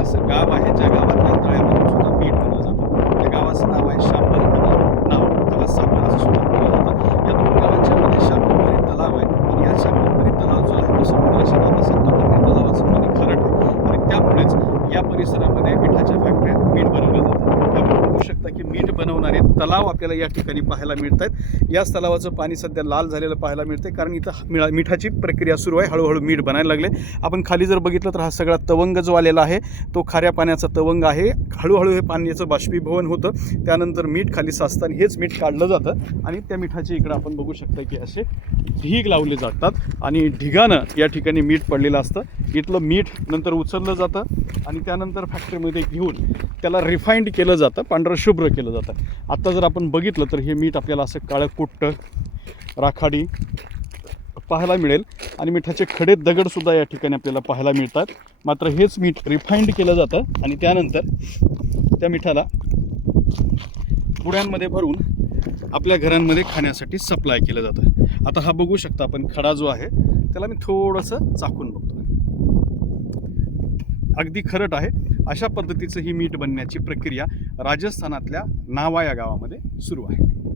असं गाव आहे ज्या गावातल्या तळ्यामधून सुद्धा पीठ दिलं जातं. त्या गावाचं नाव आहे शांबर नाव त्याला सांबर असं सुद्धा बोललं जातं. या दोन गावांच्या मध्ये शाकुंभरी तलाव आहे आणि या शाकुंभरी तलाव जो आहे तो समुद्राशी जात असेल तो तलावाचं पाणी खरट आहे. आणि त्यामुळेच या परिसरामध्ये मिठाच्या फॅक्टरी बनवणारे तलाव आपल्याला या ठिकाणी पाहायला मिळत आहेत याच तलावाचं पाणी सध्या लाल झालेलं पाहायला मिळते कारण इथं मिळा मिठाची प्रक्रिया सुरू आहे. हळूहळू मीठ बनायला लागले. आपण खाली जर बघितलं तर हा सगळा तवंग जो आलेला आहे तो खाऱ्या पाण्याचा तवंग आहे. हळूहळू हे पाण्याचं बाष्पीभवन होतं. त्यानंतर मीठ खाली साचतं हेच मीठ काढलं जातं. आणि त्या मिठाचे इकडं आपण बघू शकता की असे ढीग लावले जातात. आणि ढिगानं या ठिकाणी मीठ पडलेलं असतं. इथलं मीठ नंतर उचललं जातं आणि त्यानंतर फॅक्टरीमध्ये घेऊन त्याला रिफाईंड केलं जातं पांढरं शुभ्र केलं जातं. आत्ता जर आपण बघितलं तर हे मीठ आपल्याला असं काळं कुट्ट राखाडी पाहायला मिळेल. आणि मिठाचे खडे दगडसुद्धा या ठिकाणी आपल्याला पाहायला मिळतात. मात्र हेच मीठ रिफाईंड केलं जातं आणि त्यानंतर त्या मिठाला पुड्यांमध्ये भरून आपल्या घरांमध्ये खाण्यासाठी सप्लाय केलं जातं. आता हा बघू शकता आपण खडा जो आहे त्याला मी थोडंसं चाकून बघतो. अगदी खरट आहे. अशा पद्धतीचं ही मीठ बनण्याची प्रक्रिया राजस्थानातल्या नावा या गावामध्ये सुरू आहे.